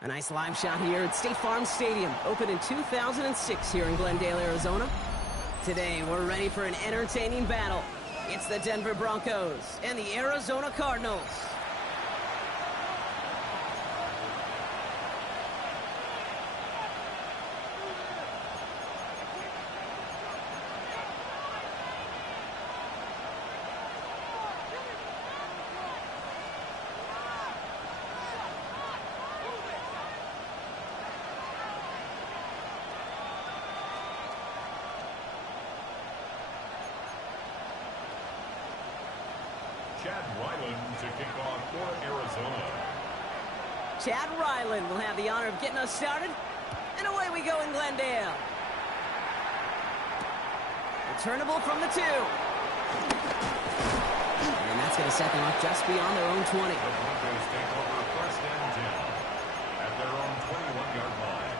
A nice live shot here at State Farm Stadium, opened in 2006 here in Glendale, Arizona. Today, we're ready for an entertaining battle. It's the Denver Broncos and the Arizona Cardinals. Chad Ryland to kick off for Arizona. Chad Ryland will have the honor of getting us started. And away we go in Glendale. Returnable from the 2. And that's going to set them up just beyond their own 20. The Broncos take over first and 10 at their own 21-yard line.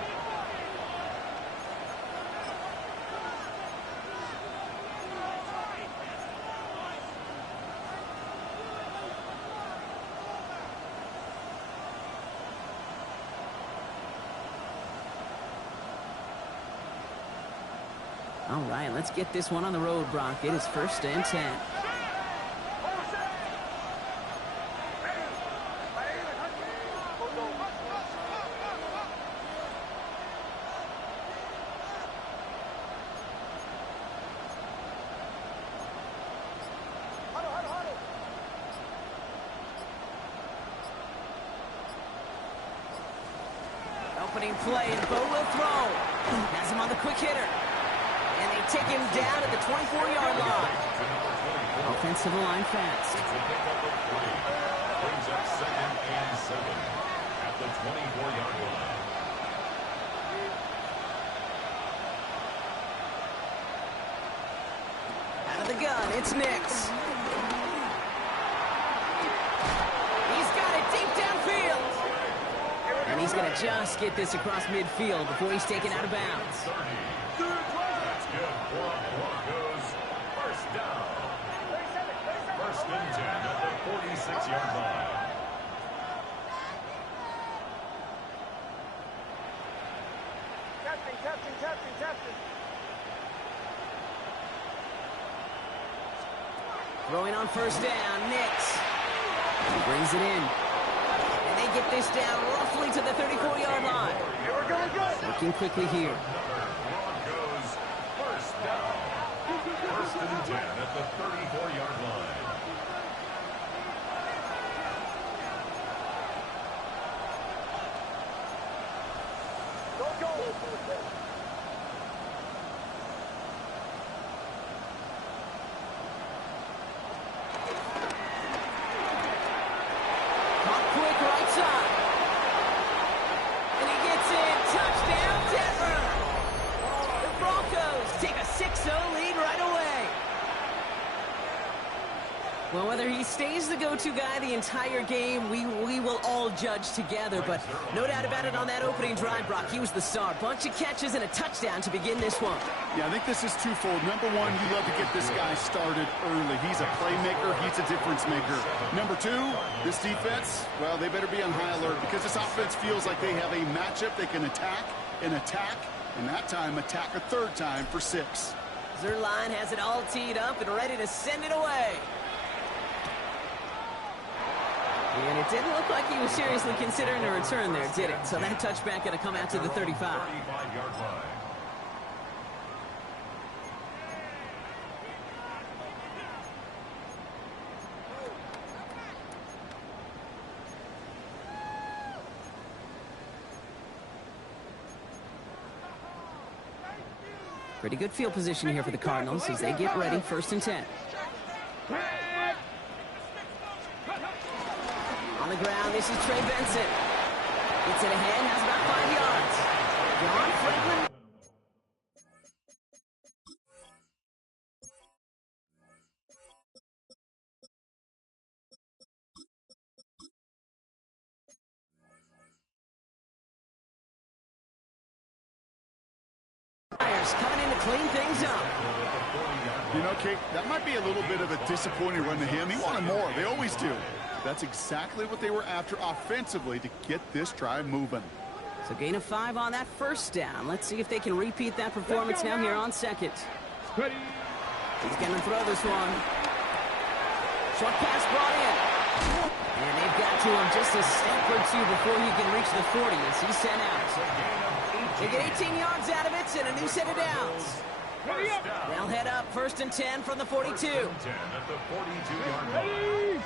All right, let's get this one on the road, Brock. It is first and 10. Opening play, and Bo will throw. Has him on the quick hitter. And they take him down at the 24-yard line. Offensive line fast. It's a pickup of 3. Brings up second and 7 at the 24-yard line. Out of the gun, it's Nix. He's got it deep downfield. And he's going to just get this across midfield before he's taken out of bounds. That's good for Broncos. First down. First and 10 at the 46-yard line. Captain. Throwing on first down, Nix. Brings it in. And they get this down roughly to the 34-yard line. We're going good. Working quickly here. Broncos first down. First and 10 at the 34-yard line. Go. Pop quick right side. And he gets it. Touchdown, Denver. The Broncos take a 6-0 lead right away. Well, whether he stays the go-to guy the entire game, we will all judge together. But no doubt about it, on that opening drive, Brock, he was the star. Bunch of catches and a touchdown to begin this one. Yeah, I think this is twofold. Number one, you love to get this guy started early. He's a playmaker. He's a difference maker. Number two, this defense, well, they better be on high alert because this offense feels like they have a matchup they can attack, and that time attack a third time for 6. Zerline has it all teed up and ready to send it away. And it didn't look like he was seriously considering a return there, did it? So that touchback going to come out to the 35. 35-yard line. Pretty good field position here for the Cardinals as they get ready, first and 10. On the ground, this is Trey Benson. Gets it ahead, has about 5 yards. John Franklin. Coming in to clean things up. You know, Kate, that might be a little bit of a disappointing run to him. He wanted more. They always do. That's exactly what they were after offensively to get this drive moving. So gain of 5 on that first down. Let's see if they can repeat that performance now here on second. Ready. He's going to throw this one. Short pass brought in. And they've got to him just a step or two before he can reach the 40 as he's sent out. They get 18 yards out of it and a new set of downs. They'll head up 1st and 10 from the 42. 10 at the 42-yard line. Ready.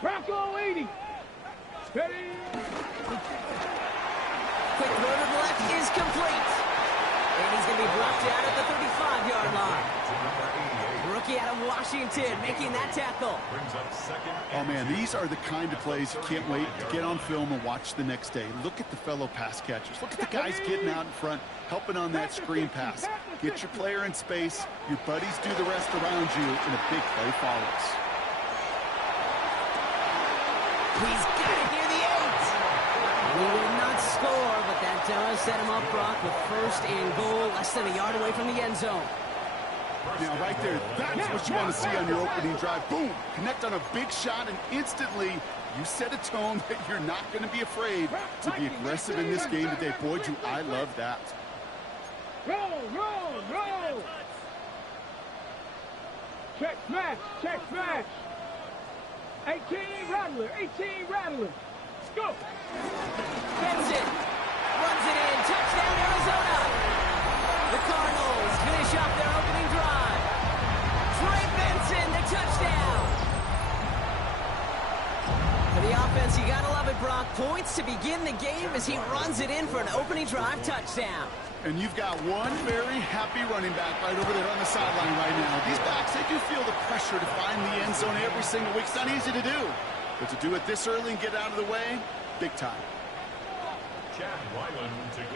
Bronco 80. Ready. Quick throw to the left is complete. And he's going to be blocked out at the 35-yard line. Rookie out of Washington making that tackle. Oh, man, these are the kind of plays you can't wait to get on film and watch the next day. Look at the fellow pass catchers. Look at the guys getting out in front, helping on that screen pass. Get your player in space. Your buddies do the rest around you, and a big play follows. He's got it near the 8. He will not score, but that does set him up, Brock, with 1st and goal, less than a yard away from the end zone. Now, right there, that's what you want to see on your opening drive. Boom! Connect on a big shot, and instantly you set a tone that you're not going to be afraid to be aggressive in this game today. Boy, do I love that. Roll, roll, roll. Check smash, check smash. 18 Rattler, 18 Rattler. Let's go. Benson runs it in. Touchdown, Arizona. The Cardinals finish off their opening drive. Trey Benson, the touchdown. For the offense, you gotta love it, Brock. Points to begin the game as he runs it in for an opening drive touchdown. And you've got one very happy running back right over there on the sideline right now. These backs, they do feel the pressure to find the end zone every single week. It's not easy to do. But to do it this early and get out of the way, big time.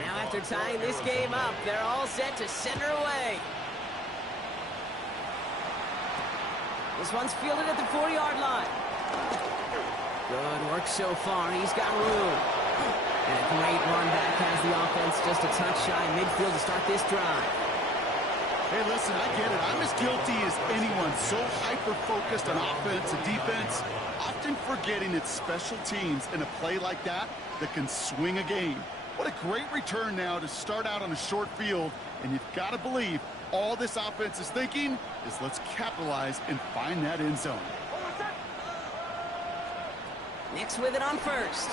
Now after tying this game up, they're all set to send her away. This one's fielded at the 40-yard line. Good work so far. He's got room. And a great run back has the offense just a touch shy midfield to start this drive. Hey, listen, I get it. I'm as guilty as anyone. So hyper-focused on offense and defense, often forgetting it's special teams in a play like that that can swing a game. What a great return now to start out on a short field, and you've got to believe all this offense is thinking is let's capitalize and find that end zone. Nix with it on 1st.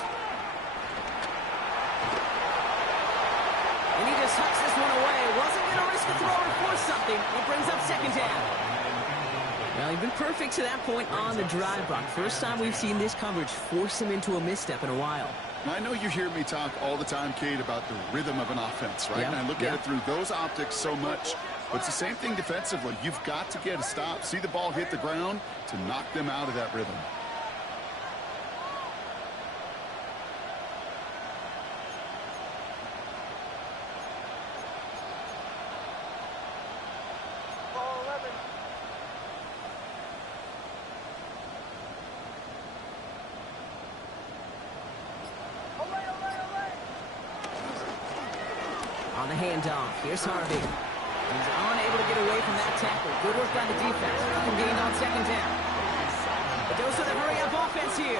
And he just hucks this one away. Wasn't going to risk a throw or force something. It brings up 2nd down. Well, he's been perfect to that point on the drive, Brock. First time we've seen this coverage force him into a misstep in a while. I know you hear me talk all the time, Kate, about the rhythm of an offense, right? And I look at it through those optics so much. But it's the same thing defensively. You've got to get a stop, see the ball hit the ground to knock them out of that rhythm. On the handoff, here's Harvey. He's unable to get away from that tackle. Good work by the defense. Nothing gained on 2nd down. It goes to the hurry-up offense here.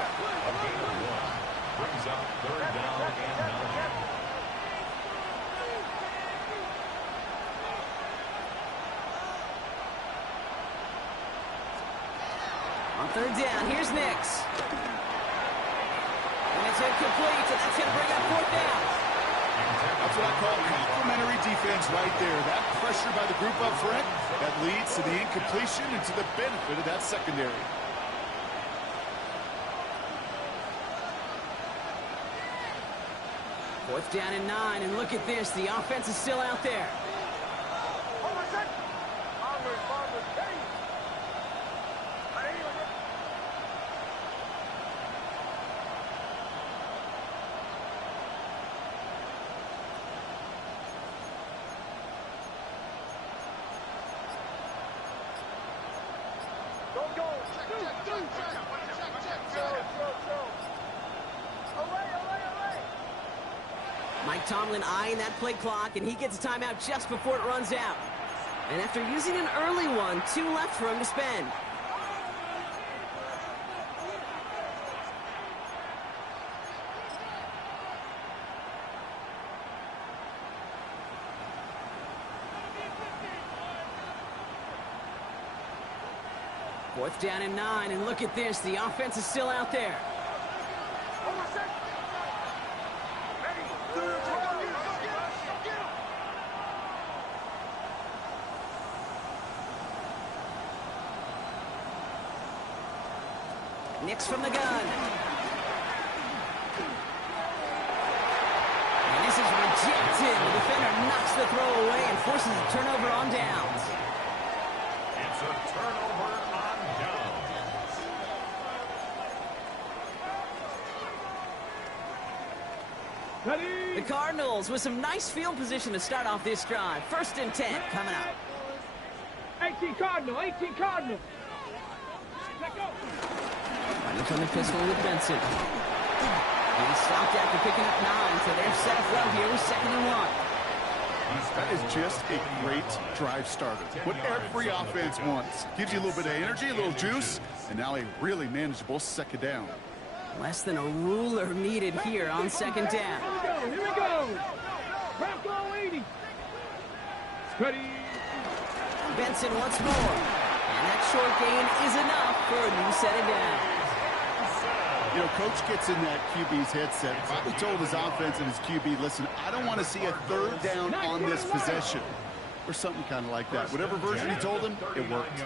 Brings up 3rd down and 9. On 3rd down, here's Nix. And it's incomplete, and that's going to bring up 4th down. That's what I call complimentary defense right there. That pressure by the group up front, that leads to the incompletion and to the benefit of that secondary. Fourth down and 9, and look at this. The offense is still out there. Mike Tomlin eyeing that play clock, and he gets a timeout just before it runs out. And after using an early one, 2 left for him to spend. Fourth down and 9, and look at this. The offense is still out there. Nix from the gun. And this is rejected. The defender knocks the throw away and forces a turnover on downs. It's a turnover on downs. Ready? The Cardinals with some nice field position to start off this drive. First and 10 coming up. 18 Cardinal, 18 Cardinal. Let go. Running from the pistol with Benson. He stopped after picking up 9, so they're set up well here with 2nd and 1. That is just a great drive starter. What every offense wants. Gives you a little bit of energy, a little juice, and now a really manageable 2nd down. Less than a ruler needed here on 2nd down. Here we go. Bronco 80. Ready? Benson once more. And that short gain is enough for a new set of downs. You know, Coach gets in that QB's headset, probably told his offense and his QB, listen, I don't want to see a 3rd down on this possession. Or something kind of like that. Whatever version he told him, it worked.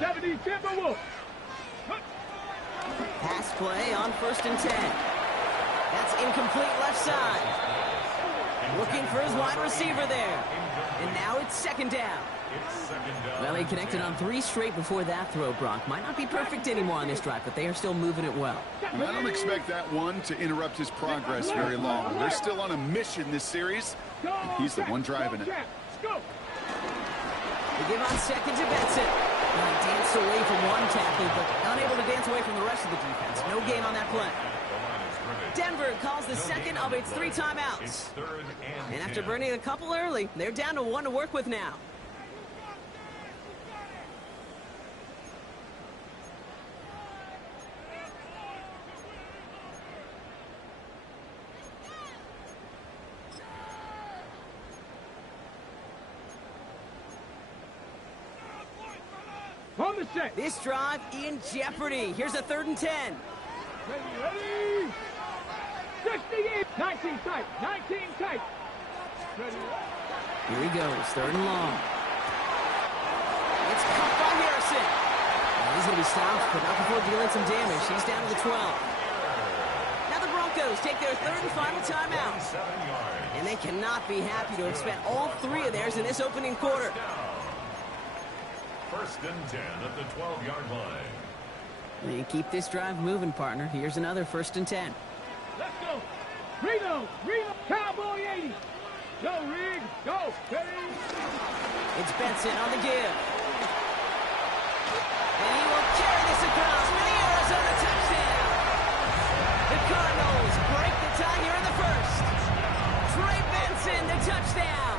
70 Timberwolves. Pass play on 1st and 10. That's incomplete left side. Looking for his wide receiver there. And now it's 2nd down. Well, he connected on 3 straight before that throw, Bronk. Might not be perfect anymore on this drive, but they are still moving it well. I don't expect that one to interrupt his progress very long. They're still on a mission this series. He's the one driving it. They give on 2nd to Benson. Well, he danced away from one tackle, but unable to dance away from the rest of the defense. No gain on that play. Denver calls the second of its 3 timeouts. And after burning a couple early, they're down to 1 to work with now. On the set. This drive in jeopardy. Here's a 3rd and 10. Ready? 68. 19 tight. 19 tight. Ready? Here he goes. 3rd and long. It's caught by Harrison. Well, he's going to be stopped, but not before dealing some damage. He's down to the 12. Now the Broncos take their 3rd and final timeout. And they cannot be happy to have spent all 3 of theirs in this opening quarter. 1st and 10 at the 12-yard line. They keep this drive moving, partner. Here's another 1st and 10. Let's go. Reno. Cowboy 80. Go, Reed. Go. Ready? It's Benson on the give. And he will carry this across for the Arizona touchdown. The Cardinals break the tie here in the 1st. Trey Benson, the touchdown.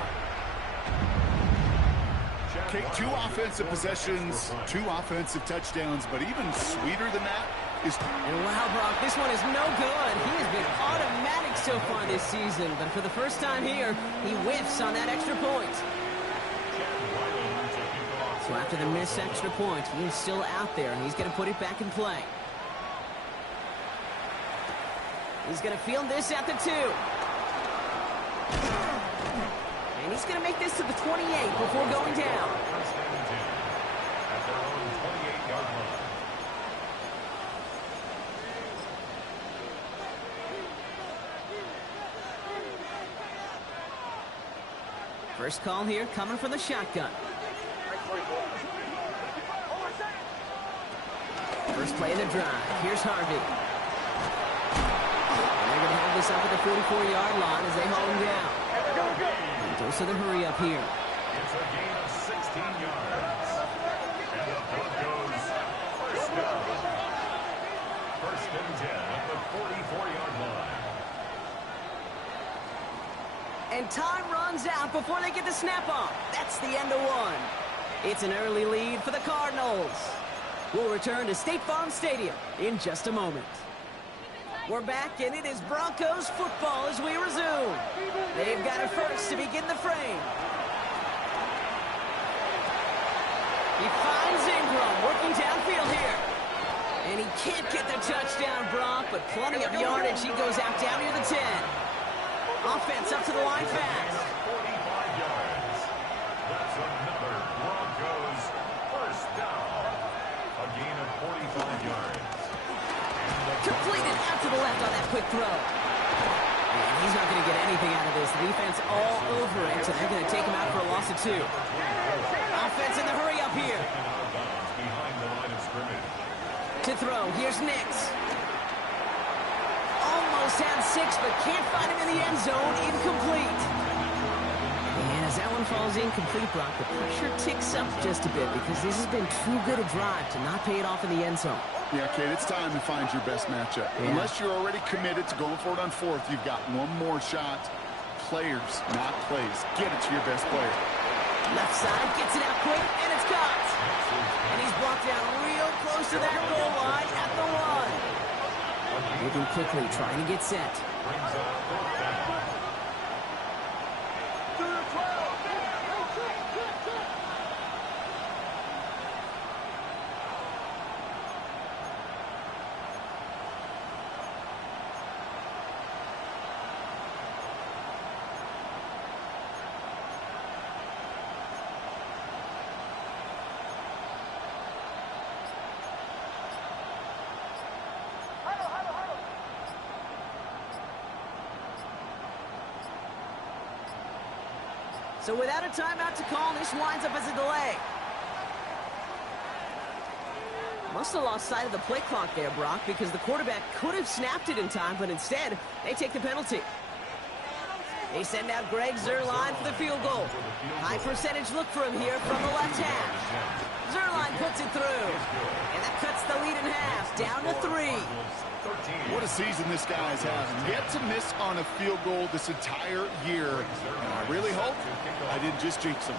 Okay, 2 offensive possessions, 2 offensive touchdowns, but even sweeter than that is... And wow, Brock, this one is no good. He has been automatic so far this season, but for the first time here, he whiffs on that extra point. So after the missed extra point, he is still out there, and he's going to put it back in play. He's going to field this at the 2. And he's going to make this to the 28 before going down. At their own 28-yard line. First call here coming from the shotgun. First play of the drive. Here's Harvey. And they're going to have this up at the 44-yard line as they haul him down. Dose of the hurry up here. It's a gain of 16 yards. And the Broncos first down. 1st and 10 at the 44-yard line. And time runs out before they get the snap off. That's the end of 1. It's an early lead for the Cardinals. We'll return to State Farm Stadium in just a moment. We're back, and it is Broncos football as we resume. They've got it first to begin the frame. He finds Ingram working downfield here. And he can't get the touchdown, Brock, but plenty of yardage. He goes out down near the 10. Offense up to the line fast. 45 yards. That's another Broncos first down. A gain of 45 yards. Completed out to the left on that quick throw. And he's not going to get anything out of this. The defense all over it, so they're going to take him out for a loss of 2. Offense in the hurry up here. Behind the line of scrimmage. To throw, here's Nix. Almost had 6, but can't find him in the end zone. Incomplete. And as that one falls incomplete, Brock, the pressure ticks up just a bit because this has been too good a drive to not pay it off in the end zone. Yeah, Kate, it's time to find your best matchup. Yeah. Unless you're already committed to going for it on 4th, you've got one more shot. Players, not plays. Get it to your best player. Left side, gets it out quick, and it's caught. And he's blocked down real close to that goal line at the 1. Moving quickly, trying to get set. Brings up 4th down. So without a timeout to call, this winds up as a delay. Must have lost sight of the play clock there, Brock, because the quarterback could have snapped it in time, but instead, they take the penalty. They send out Greg Zuerlein for the field goal. High percentage look for him here from the left half. Zuerlein puts it through. And that cuts the lead in half, down to 3. What a season this guy's having. Yet to miss on a field goal this entire year. And I really hope I didn't just jinx him.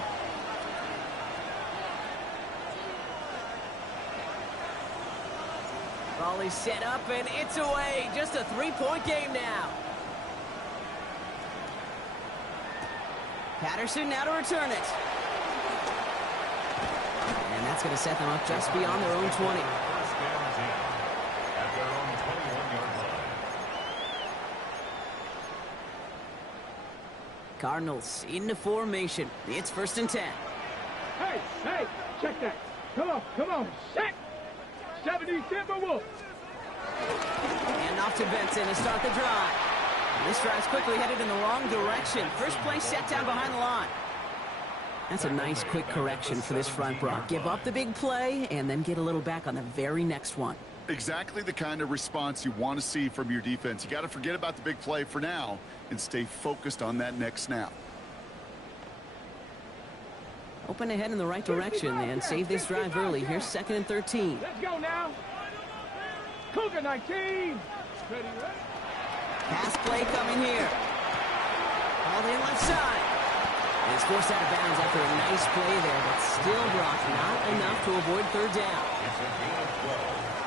Volley set up, and it's away. Just a 3-point game now. Patterson now to return it. And that's going to set them up just beyond their own 20. At their own 21-yard line. Cardinals into formation. It's 1st and 10. Hey, hey, check that. Come on, set. 70 Timberwolves. And off to Benson to start the drive. This drive's quickly headed in the wrong direction. First play set down behind the line. That's a nice quick correction for this front, Brock. Give up the big play and then get a little back on the very next one. Exactly the kind of response you want to see from your defense. You got to forget about the big play for now and stay focused on that next snap. Open ahead in the right direction and save this drive early. Here's 2nd and 13. Let's go now. Cougar 19. Ready? Pass play coming here. All the left side. And it's forced out of bounds after a nice play there, but still, Brock, not enough to avoid 3rd down.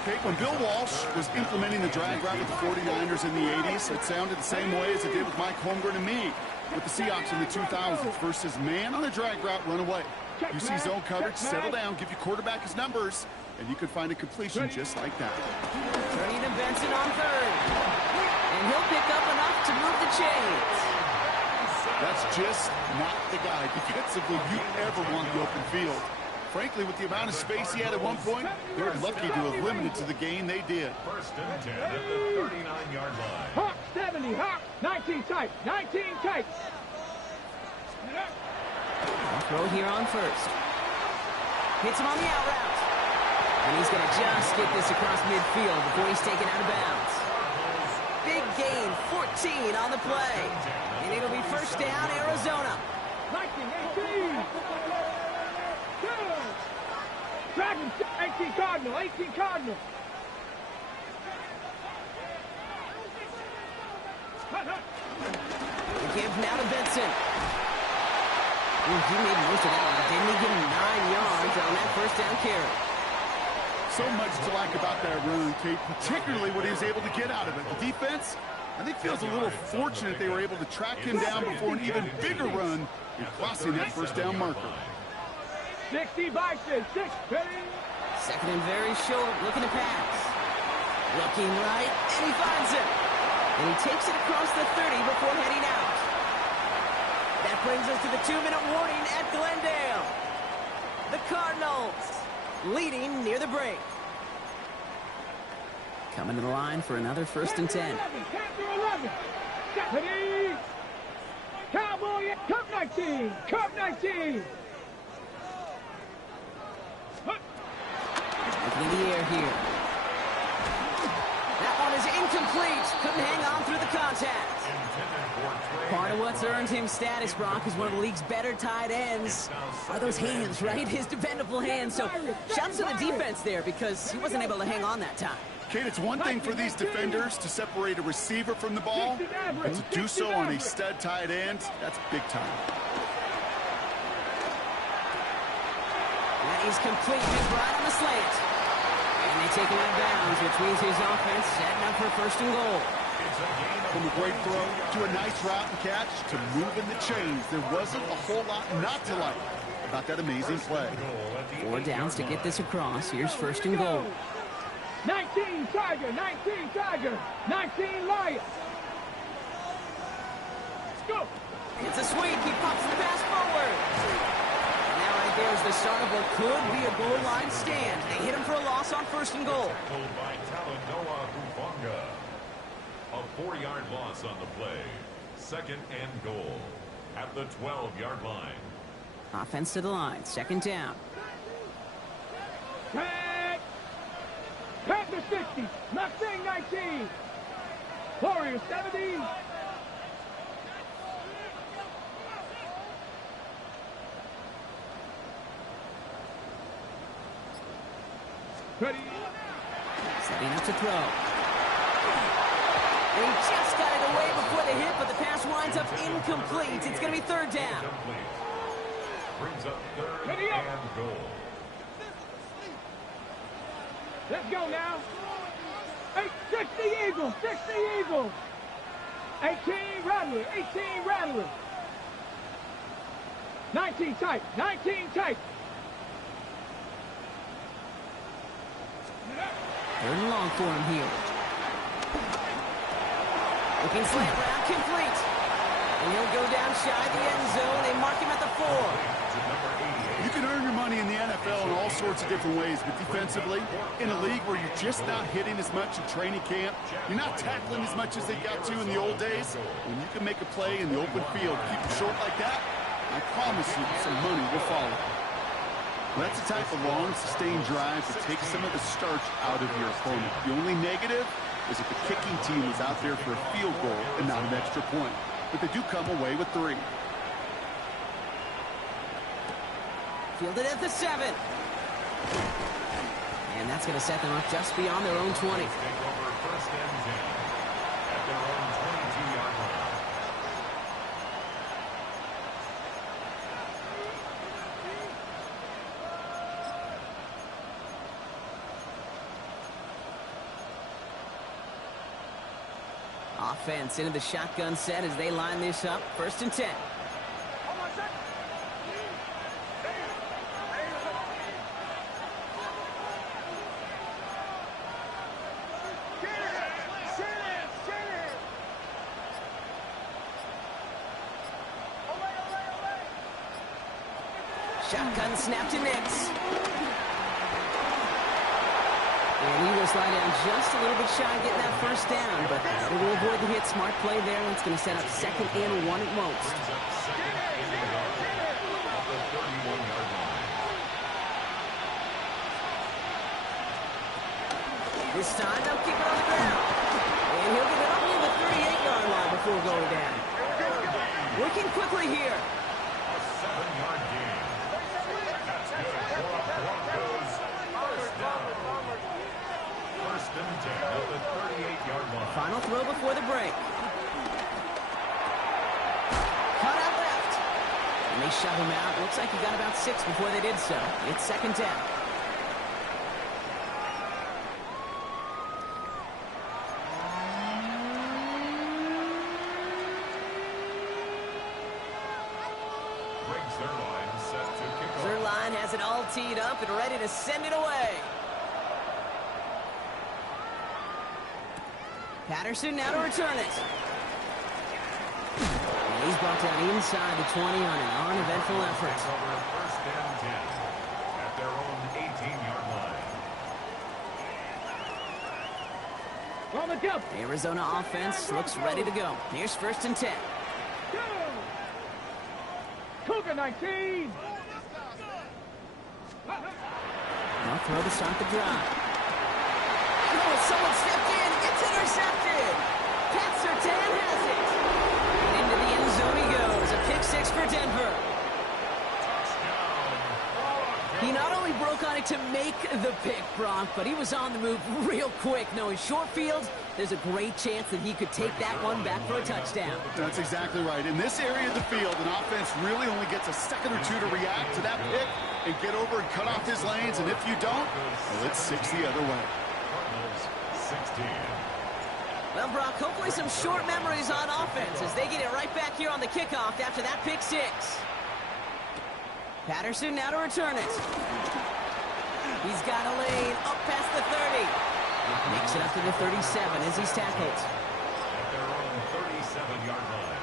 Okay, when Bill Walsh was implementing the drag route with the 49ers in the 80s, it sounded the same way as it did with Mike Holmgren and me with the Seahawks in the 2000s versus man on the drag route, run away. You see zone coverage, settle down, give your quarterback his numbers, and you can find a completion just like that. Turning to Benson on 3rd. And he'll pick up enough to move the chains. That's just not the guy defensively you ever want the open field. Frankly, with the amount of space he had at one point, they were lucky to have limited to the gain they did. 1st and 10 at the 39-yard line. Hawk 70, Hawk 19 tight, 19 tight. Throw here on 1st. Hits him on the out route. And he's going to just get this across midfield before he's taken out of bounds. Big gain, 14 on the play. And it'll be 1st down, Arizona. 19, 18. Dragon, 18 Cardinal, 18 Cardinal. The give now to Benson. Ooh, he made most of that one. Didn't he give him 9 yards on that 1st down carry? So much to like about that run, Kate, particularly what he was able to get out of it. The defense, I think, feels a little fortunate they were able to track him down before an even bigger run in crossing that 1st down marker. 60 boxes, 6, ready? Second and very short, looking to pass. Looking right, and he finds it. And he takes it across the 30 before heading out. That brings us to the 2-minute warning at Glendale. The Cardinals leading near the break. Coming to the line for another 1st and 10. Captain 11. Ready? Cowboy, Cup 19. Cup 19. Looking in the air here. That one is incomplete. Couldn't hang on through the contact. Part of what's earned him status, Brock, is one of the league's better tight ends. Are those hands, right? His dependable hands. So shouts to the defense there because he wasn't able to hang on that time. Kate, it's one thing for these defenders to separate a receiver from the ball, but to do so on a stud tight end, that's big time. That is complete. He's right on the slant. And they take him out of bounds, which means his offense setting up for 1st and goal. From a great throw to a nice route and catch to moving the chains, there wasn't a whole lot not to like about that amazing play. 4 downs to get this across. Here's 1st and goal. 19 Tiger, 19 Tiger, 19 Lion. Let's go. It's a sweep. He pops the pass forward. And now right there is the start of what could be a goal line stand. They hit him for a loss on 1st and goal. A 4-yard loss on the play. 2nd and goal at the 12-yard line. Offense to the line. 2nd down. Tag. Panther 60. Mustang 19. Warriors 70. Ready. Setting up to throw. They just got it away before the hit, but the pass winds up incomplete. It's going to be 3rd down. Brings up 3rd and goal. Let's go now. 60 Eagles, 60 Eagles. 18 Rattler, 18 Rattler. 19 tight, 19 tight. 3rd and long for him here. Looking slant route, complete. And he'll go down shy of the end zone. They mark him at the 4. You can earn your money in the NFL in all sorts of different ways, but defensively, in a league where you're just not hitting as much in training camp, you're not tackling as much as they got to in the old days, when you can make a play in the open field, keep it short like that, I promise you some money will follow. Well, that's the type of long, sustained drive that takes some of the starch out of your opponent. The only negative is if the kicking team is out there for a field goal and not an extra point. But they do come away with 3. Fielded at the 7. And that's going to set them up just beyond their own 20. Take over 1st and 10 at their own 22-yard line. Offense into the shotgun set as they line this up. 1st and 10. Shotgun snap to Nix. And he will slide down just a little bit shy of getting that 1st down, but it will avoid the hit. Smart play there, and it's going to set up 2nd and 1 at most. This time, they'll keep it on the ground. And he'll get it up to the 38-yard line before going down. Working quickly here. A 7-yard gain. That's good for a Broncos 1st down. 1st and 10 at the 38-yard line. Final throw before the break. Cut out left. And they shove him out. Looks like he got about 6 before they did so. It's 2nd down. line has it all teed up and ready to send it away. Patterson now to return it. And he's brought down inside the 20 on an uneventful effort. First and 10 at their own 18-yard line. On the jump. The Arizona offense looks ready to go. Here's first and 10. Go. Cougar 19. Now throw to start the drive. Oh, someone stepped in. It's intercepted. Pat Surtain has it. And into the end zone he goes. A pick six for Denver. He not only broke on it to make the pick, Bronk, but he was on the move real quick. Knowing short field, there's a great chance that he could take that one back for a touchdown. That's exactly right. In this area of the field, an offense really only gets a second or two to react to that pick and get over and cut off his lanes. And if you don't, well, it's 6 the other way. 16. Well, Brock, hopefully some short memories on offense as they get it right back here on the kickoff after that pick six. Patterson now to return it. He's got a lane up past the 30. Makes it up to the 37 as he's tackled. At their own 37-yard line.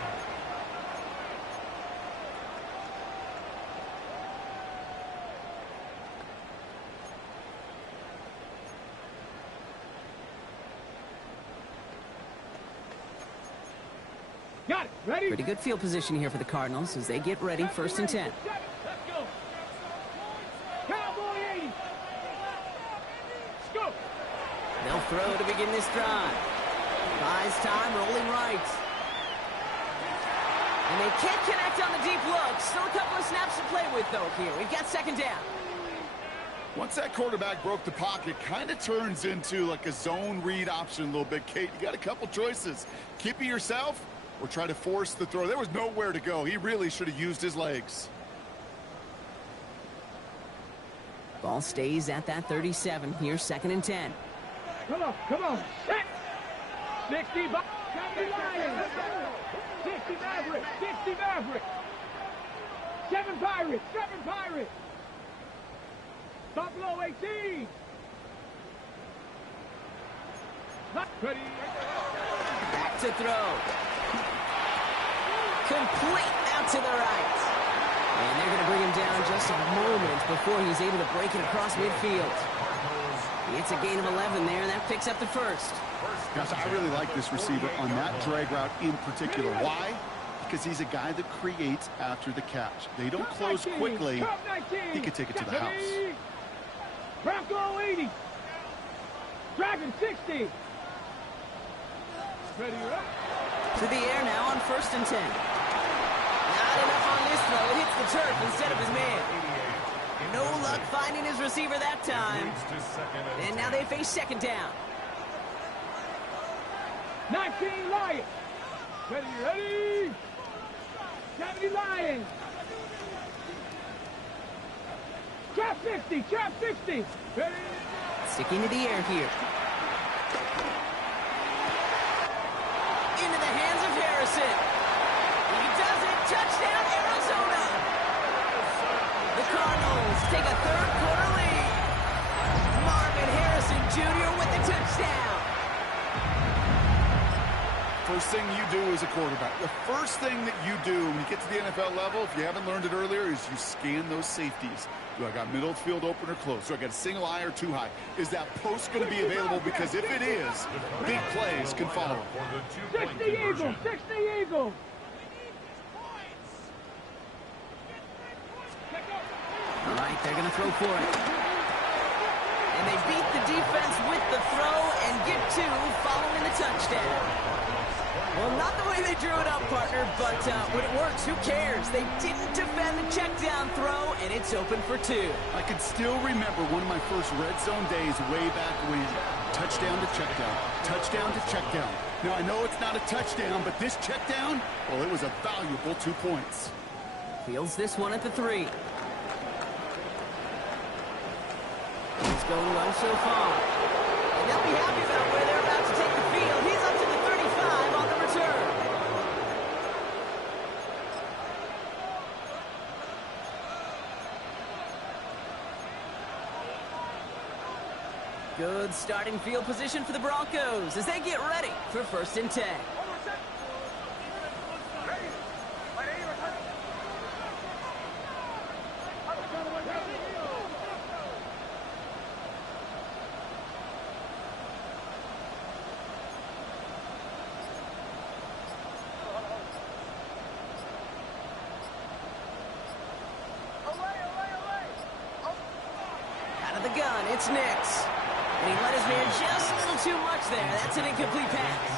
Got it. Ready? Pretty good field position here for the Cardinals as they get ready, first and 10. Let's go. Cowboy 80. Let's go. They'll throw to begin this drive. Buys time, rolling right. And they can't connect on the deep look. Still a couple of snaps to play with, though, here. We've got second down. Once that quarterback broke the pocket, kind of turns into like a zone read option a little bit, Kate. You got a couple choices. Keep it yourself or try to force the throw. There was nowhere to go. He really should have used his legs. Ball stays at that 37. Here's second and 10. Come on, come on. Set. 60 Lions. 60 Maverick. 60 Maverick. 7 Pirates. 7 Pirates. Buffalo 18. Ready. Back to throw. Complete out to the right. And they're going to bring him down just a moment before he's able to break it across midfield. It's a gain of 11 there, and that picks up the first. Gosh, I really like this receiver on that drag route in particular. Why? Because he's a guy that creates after the catch. They don't close quickly. He could take it to the house. Bronco 80. Dragon 60. Ready, right? To the air now on first and 10. Not enough on this throw. It hits the turf instead of his man. No luck finding his receiver that time. And now they face second down. 19 Lions. Ready, ready. 70 Lions. Trap 60, trap 60. Ready. Sticking to the air here. Into the hands of Harrison. He does it. Touchdown, Arizona. The Cardinals take a third quarter lead. Marvin Harrison Jr. with the touchdown. First thing you do as a quarterback, the first thing that you do when you get to the NFL level, if you haven't learned it earlier, is you scan those safeties. Do I got middle field open or close? Do I got a single high or two high? Is that post going to be available? Because if it is, big plays can follow. 60 Eagles, 60 Eagles. All right, they're going to throw for it. And they beat the defense with the throw and get two following the touchdown. Well, not the way they drew it up, partner, but when it works, who cares? They didn't defend the check down throw, and it's open for two. I can still remember one of my first red zone days way back when. Touchdown to check down, touchdown to check down. Now, I know it's not a touchdown, but this check down, well, it was a valuable 2 points. Fields this one at the 3. He's going well so far. And they'll be happy about where they're about to take the field. He's up to the 35 on the return. Good starting field position for the Broncos as they get ready for 1st and 10. Out of the gun, it's Nix. And he let his man just a little too much there. That's an incomplete pass.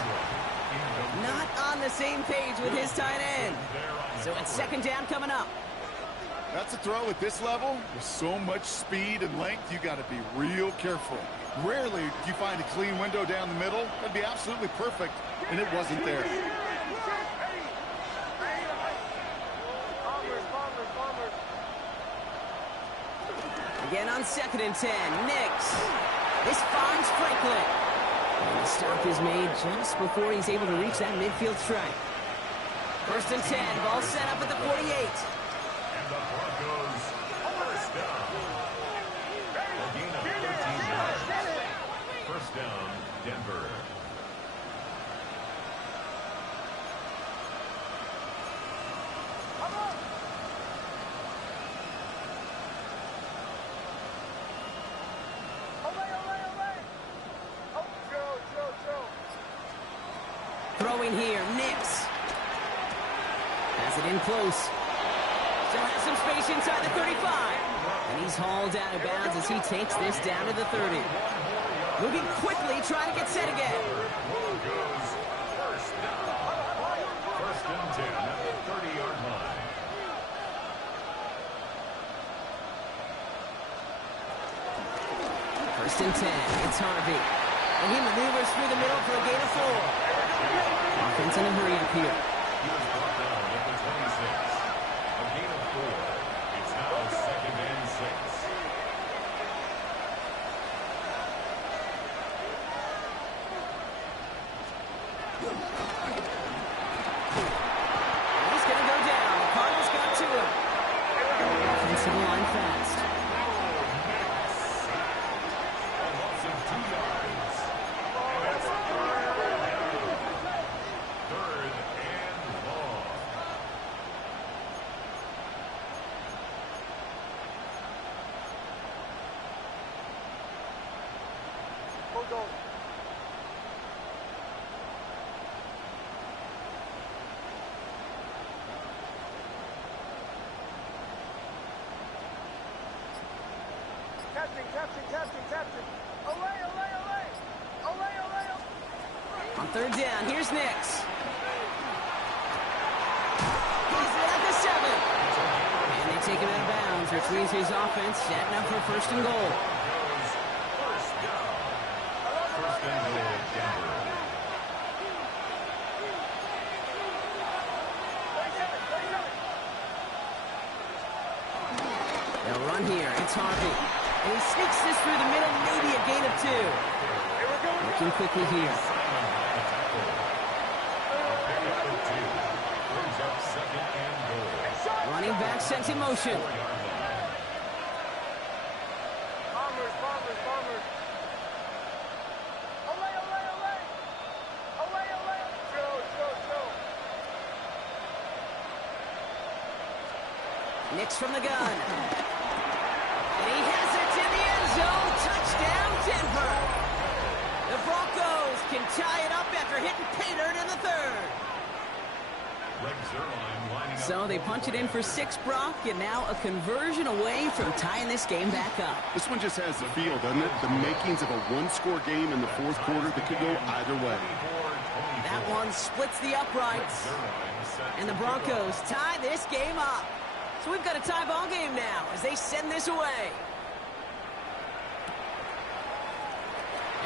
Not on the same page with his tight end. So it's 2nd down coming up. That's a throw at this level. With so much speed and length, you got to be real careful. Rarely do you find a clean window down the middle. That'd be absolutely perfect, and it wasn't there. Again on 2nd and 10, Nix. This finds Franklin. And the stop is made just before he's able to reach that midfield strike. 1st and 10, ball set up at the 48. And the Broncos first down. A gain of 13 yards. 1st down, Denver. Throwing here, Nix. Has it in close. Still has some space inside the 35. And he's hauled out of bounds as he takes this down to the 30. Moving quickly, trying to get set again. Broncos first down. 1st and 10 at the 30-yard line. First and 10, it's Harvey. And he maneuvers through the middle for a gain of 4. Offense in a hurry up here. He was brought down at the 26. A gain of 4. It's now 2nd and 6. He's going to go down. The Cardinals got to him. Offensive line fast. A loss of 2 yards. And it's 3rd and long. Captain. Away. On 3rd down, here's Nix. He's at the 7. And they take him out of bounds, which means his offense setting up for 1st and goal. First down. 1st and goal, Denver. They'll run here. It's Harvey. And he sneaks this through the middle, maybe a gain of 2. Looking quickly here. Running back sent in motion. Bombers. Away. Joe. Nix from the gun. And he has it in the end zone. Touchdown, Denver. The Broncos can tie it up after hitting pay dirt in the 3rd. So they punch it in for 6, Brock, and now a conversion away from tying this game back up. This one just has the feel, doesn't it? The makings of a one-score game in the 4th quarter that could go either way. That one splits the uprights. And the Broncos tie this game up. So we've got a tie ball game now as they send this away.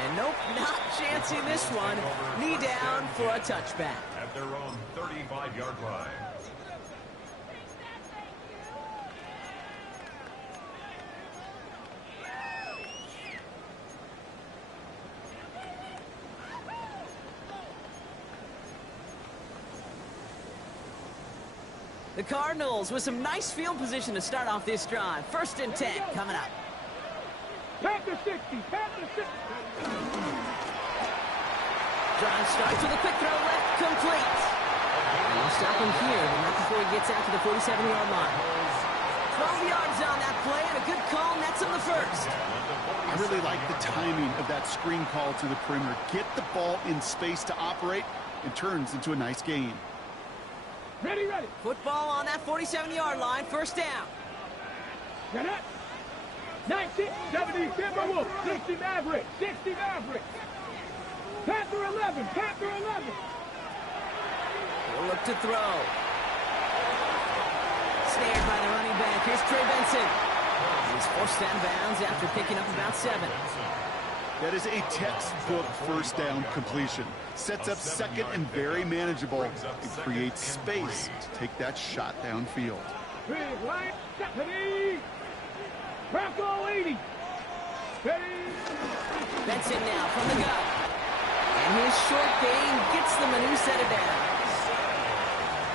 And nope, not chancing this one. Knee down for a touchback. At their own 35-yard line. The Cardinals with some nice field position to start off this drive. 1st and 10 coming up. Panther 60, Panther 60. John starts with a quick throw left, complete. And we'll stop him here, but not before he gets out to the 47-yard line. 12 yards on that play, and a good call nets him the first. I really like the timing of that screen call to the perimeter. Get the ball in space to operate, and turns into a nice gain. Ready, ready. Football on that 47-yard line, first down. Get it. 19, 70, Timberwolves, 60 Mavericks, 60 Mavericks. Panther 11, Panther 11. He'll look to throw. Snared by the running back. Here's Trey Benson. He's forced out of bounds after picking up about 7. That is a textbook first down completion. Sets up second and very manageable. It creates space to take that shot downfield. Big right, Stephanie. Bronco 80. Ready. Benson now from the gun. And his short gain gets them a new set of downs.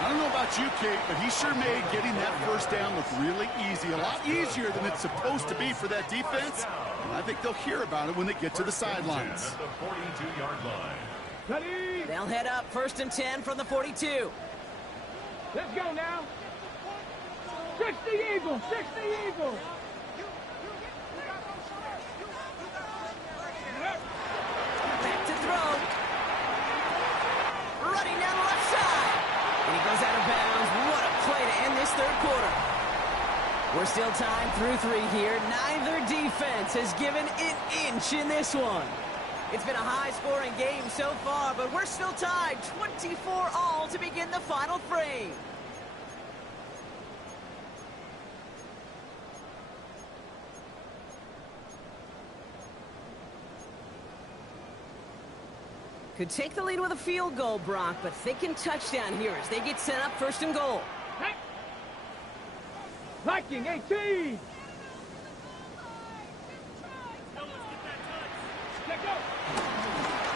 I don't know about you, Kate, but he sure made getting that first down look really easy. A lot easier than it's supposed to be for that defense. And I think they'll hear about it when they get to the sidelines. The 42-yard line. Ready. They'll head up first and 10 from the 42. Let's go now. 60 Eagles, 60 Eagles. Back to throw. Running down the left side. And he goes out of bounds. What a play to end this third quarter. We're still tied through 3 here. Neither defense has given an inch in this one. It's been a high-scoring game so far, but we're still tied 24-all to begin the final frame. Could take the lead with a field goal, Brock, but thinking touchdown here as they get set up first and goal. Hey. Viking 18.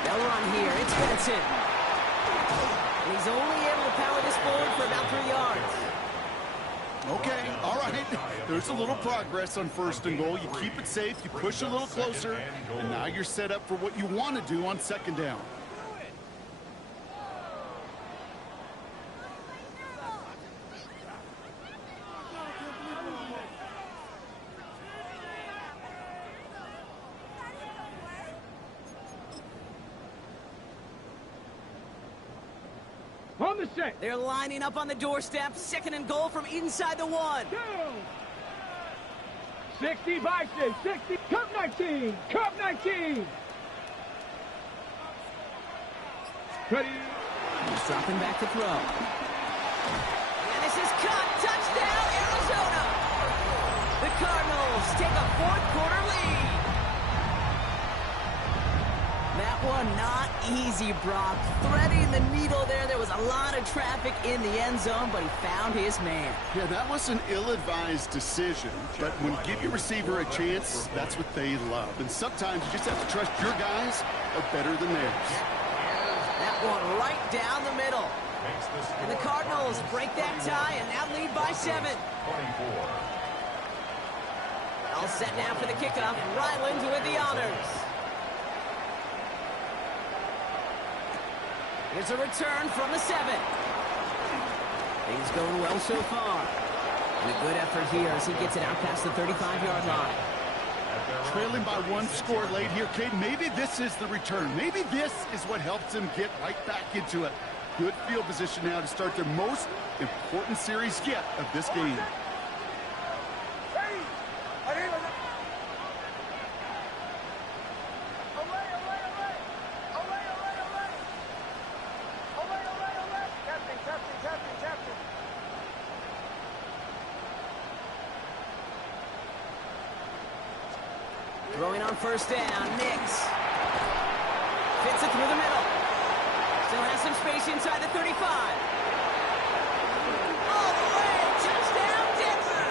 They'll run here. It's Benson. And he's only able to power this forward for about 3 yards. Okay, all right. There's a little progress on first and goal. You keep it safe, you push a little closer, and now you're set up for what you want to do on second down. On the set. They're lining up on the doorstep. Second and goal from inside the 1. Go. 60 Bison, 60. Cup 19, Cup 19. Ready. He's dropping back to throw. And this is caught. Touchdown, Arizona. The Cardinals take a fourth-quarter lead. That one not easy, Brock. Threading the needle there. There was a lot of traffic in the end zone, but he found his man. Yeah, that was an ill-advised decision, but when you give your receiver a chance, that's what they love. And sometimes you just have to trust your guys are better than theirs. That one right down the middle. And the Cardinals break that tie and now lead by 7. 24. All set now for the kickoff. Ryland with the honors. Here's a return from the 7. Things going well so far. And a good effort here as he gets it out past the 35-yard line. Trailing by 1 score late here, Cade. Maybe this is the return. Maybe this is what helps them get right back into it. Good field position now to start their most important series yet of this game. Throwing on first down, Nix. Fits it through the middle. Still has some space inside the 35. All the way, touchdown Denver!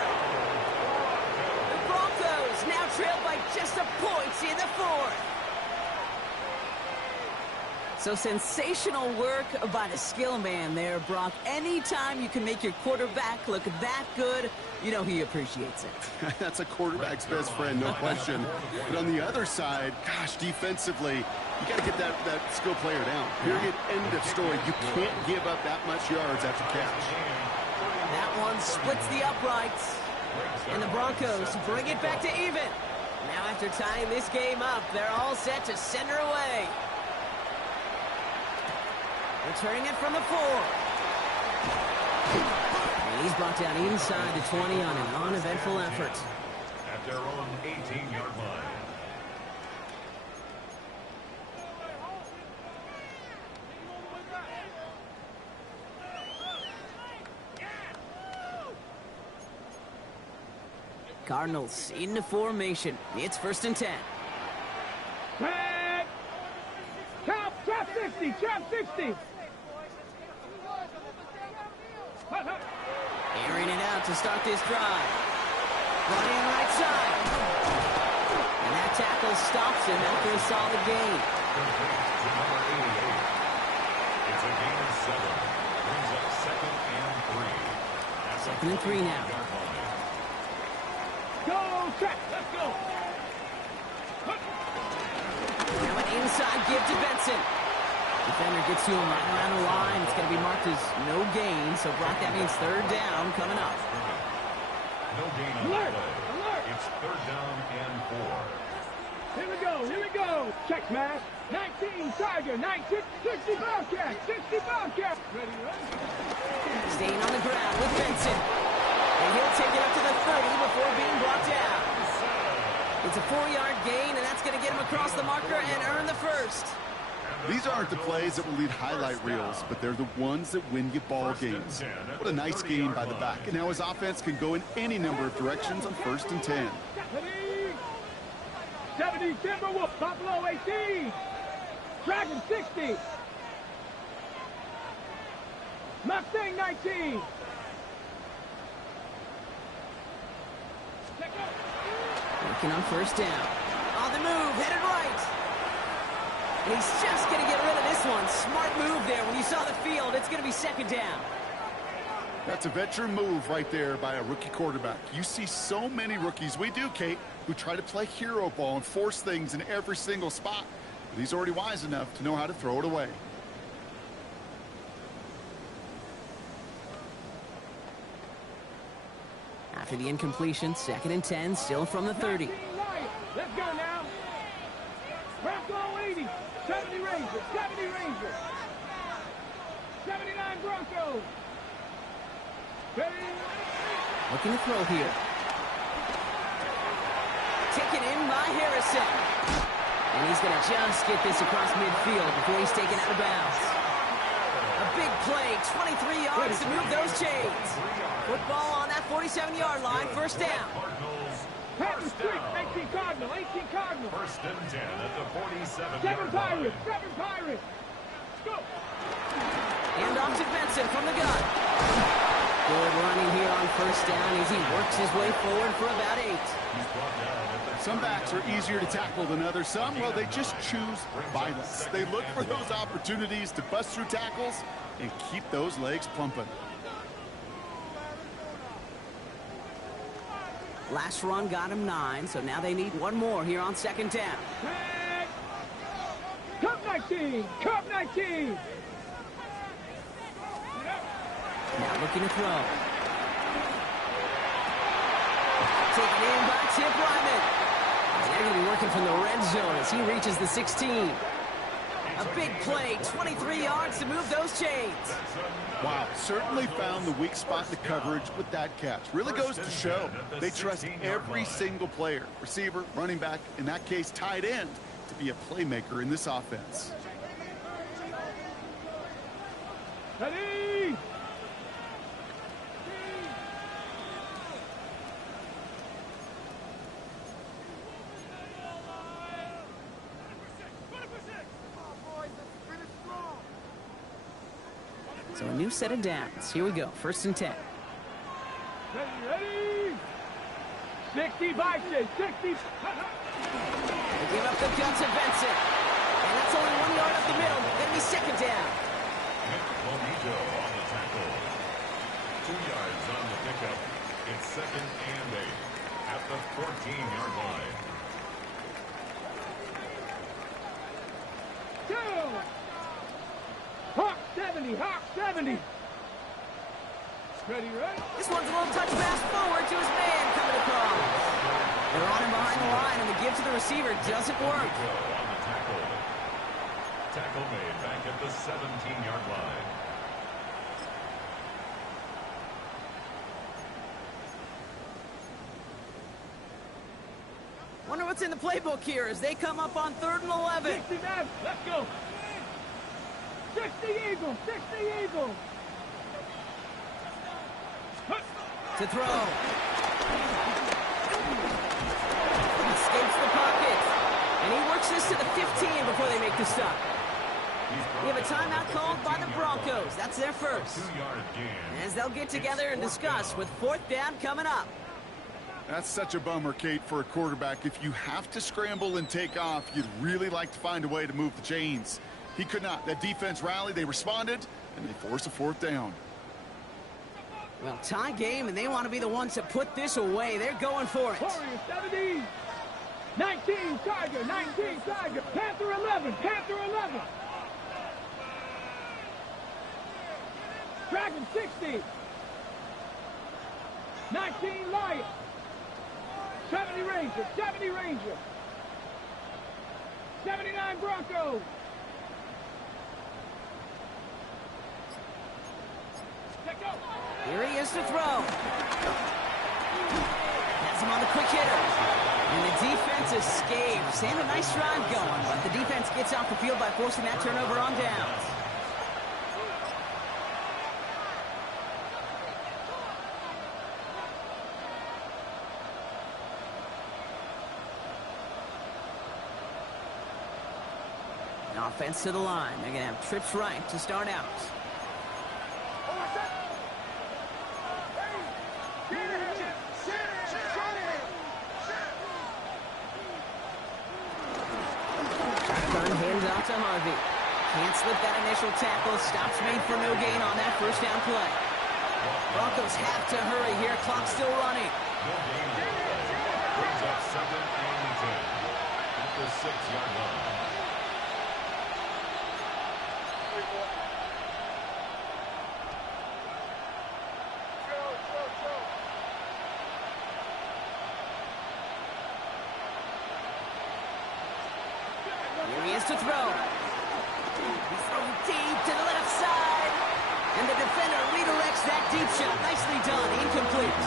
The Broncos now trail by just a point in the 4th. So sensational work by the skill man there, Brock. Anytime you can make your quarterback look that good, you know he appreciates it. That's a quarterback's best friend, no question. But on the other side, gosh, defensively, you got to get that skill player down. Period, end of story. You can't give up that much yards after catch. That one splits the uprights. And the Broncos bring it back to even. Now after tying this game up, they're all set to send her away. Returning it from the 4. And he's brought down inside the 20 on an uneventful effort. At their own 18-yard line. Cardinals into formation. It's 1st and 10. Back. Trap 60. Trap 60. Airing it out to start this drive. Running right side. And that tackle stops him after a solid gain. Number 88. It's a gain of 7. Brings up 2nd and 3. 2nd and 3 now. Go, check. Let's go. Now an inside give to Benson. Defender gets to him right around the line. It's going to be marked as no gain. So, Brock, that means 3rd down coming up. No gain on the play. It's 3rd down and 4. Here we go. Here we go. Check smash. 19 Tiger. 19. 60 Bobcat. 60 Bobcat. Ready, ready. Staying on the ground with Benson. And he'll take it up to the 30 before being brought down. It's a 4-yard gain, and that's going to get him across the marker and earn the 1st. These aren't the plays that will lead highlight reels, but they're the ones that win you ball games. What a nice game by the back. And now his offense can go in any number of directions on 1st and 10. 70 Timberwolf. Buffalo 18. Dragon 60. Mustang 19. Working on 1st down. On the move, headed right. And he's just going to get rid of this one. Smart move there. When you saw the field, it's going to be 2nd down. That's a veteran move right there by a rookie quarterback. You see so many rookies, we do, Kate, who try to play hero ball and force things in every single spot. But he's already wise enough to know how to throw it away. After the incompletion, 2nd and 10, still from the 30. Let's go now. Bronco 80. 70 Rangers. 70 Rangers. 79 Broncos. Ready? Looking to throw here. Taken in by Harrison. And he's going to just get this across midfield before he's taken out of bounds. A big play, 23 yards to move those chains. Football on that 47-yard line, 1st down. Patton Street, 18 Cardinal, 18 Cardinal. 1st and 10 at the 47-yard 7 Pirates, line. 7 Pirates. Go. And off to Benson from the gun. Good running here on 1st down as he works his way forward for about 8. Some backs are easier to tackle than others. Some, well, they just choose violence. They look for those opportunities to bust through tackles and keep those legs pumping. Last run got him 9, so now they need one more here on 2nd down. Cup 19, Cup 19. Now looking to throw. Taken in by Tip Ryman. They're going to be working from the red zone as he reaches the 16. A big play, 23 yards to move those chains. Wow, certainly found the weak spot in the coverage with that catch. Really goes to show they trust every single player, receiver, running back, in that case tight end, to be a playmaker in this offense. Ready? So a new set of downs. Here we go, 1st and 10. Ready? 60 by 60. They give up the gun to Benson. And that's only 1 yard up the middle. Gonna be second down. Bonito on the tackle. 2 yards on the pickup. It's second and 8 at the 14-yard line. 2. Hawk 70, Hawk 70. Ready, right? This one's a little touch pass forward to his man coming across. They're on him behind the line, and the give to the receiver doesn't work. On the tackle. Tackle made back at the 17-yard line. Wonder what's in the playbook here as they come up on 3rd and 11. 60, man. Let's go. 60 Eagles, 60 Eagles. To throw. Escapes the pocket. And he works this to the 15 before they make the stop. We have a timeout called by the Broncos. That's their first. 2-yard gain. As they'll get together and discuss with 4th down coming up. That's such a bummer, Kate, for a quarterback. If you have to scramble and take off, you'd really like to find a way to move the chains. He could not. That defense rallied, they responded, and they forced a 4th down. Well, tie game, and they want to be the ones to put this away. They're going for it. Warrior 70. 19 Tiger, 19 Tiger. Panther 11, Panther 11. Dragon 60. 19 Lion. 70 Ranger, 70 Ranger. 79 Broncos. Let go. Here he is to throw. Has him on the quick hitter. And the defense escapes. They have a nice drive going, but the defense gets off the field by forcing that turnover on downs. Offense to the line. They're going to have trips right to start out. Shotgun hands out to Harvey. Can't slip that initial tackle. Stops made for no gain on that first down play. Broncos have to hurry here. Clock still running. Brings up second and 10 at the 6-yard line. Here he is to throw. He's throwing deep to the left side. And the defender redirects that deep shot. Nicely done. Incomplete.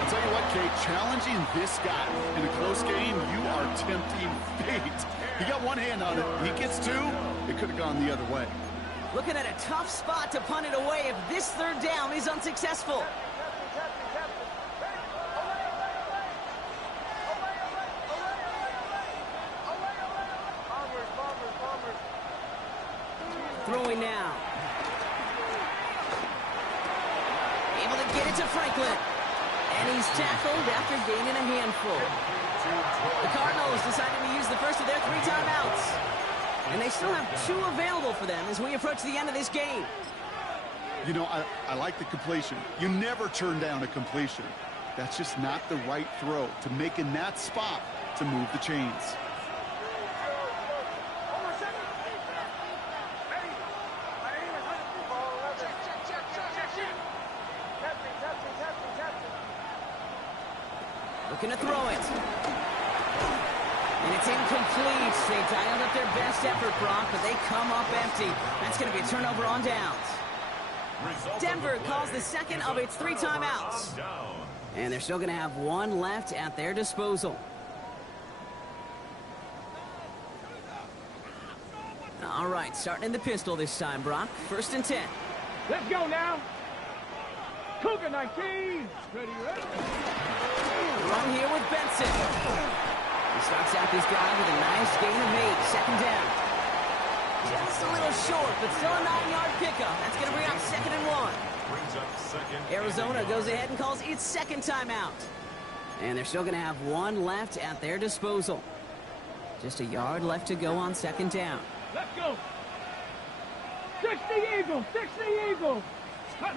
I'll tell you what, Kate, challenging this guy in a close game, you are tempting fate. He got one hand on it. He gets two. It could have gone the other way. Looking at a tough spot to punt it away if this 3rd down is unsuccessful. Throwing now. Able to get it to Franklin. And he's tackled after gaining a handful. The Cardinals decided to use the first of their 3 timeouts. And they still have 2 available for them as we approach the end of this game. You know, I like the completion. You never turn down a completion. That's just not the right throw to make in that spot to move the chains. Looking to throw it. And it's incomplete. They dialed up their best effort, Brock, but they come up empty. That's going to be a turnover on downs. Denver calls the second of its 3 timeouts. And they're still going to have 1 left at their disposal. All right, starting in the pistol this time, Brock. 1st and 10. Let's go now. Cougar 19. Ready, ready. Run here with Benson. He starts out this drive with a nice gain of 8. Second down. Just a little short, but still a 9-yard pickup. That's going to bring out 2nd and 1. Brings up second. Arizona goes ahead and calls its 2nd timeout. And they're still going to have 1 left at their disposal. Just a yard left to go on second down. Let's go. 60 Eagles, 60 Eagles. This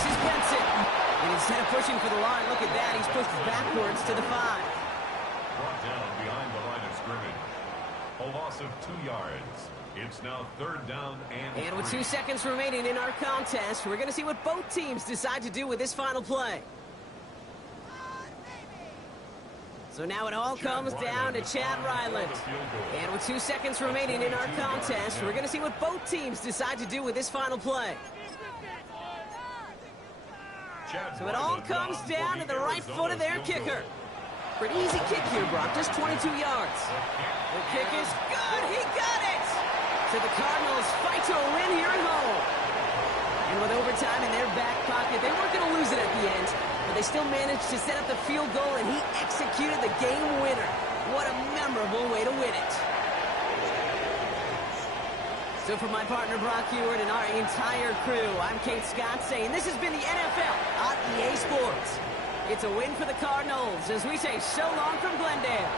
is Benson. And instead of pushing for the line, look at that. He's pushed backwards to the 5. Brought down behind the line of scrimmage. A loss of 2 yards. It's now third down And with 3. 2 seconds remaining in our contest, we're going to see what both teams decide to do with this final play. So now it all comes down to Chad Ryland. And with 2 seconds remaining in our contest, we're going to see what both teams decide to do with this final play. So it all comes down to the right foot of their kicker. For an easy kick here, Brock, just 22 yards. The kick is good. He got it. So the Cardinals fight to a win here at home. And with overtime in their back pocket, they weren't going to lose it at the end. But they still managed to set up the field goal, and he executed the game winner. What a memorable way to win it. So for my partner, Brock Ewart, and our entire crew, I'm Kate Scott saying this has been the NFL on EA Sports. It's a win for the Cardinals as we say so long from Glendale.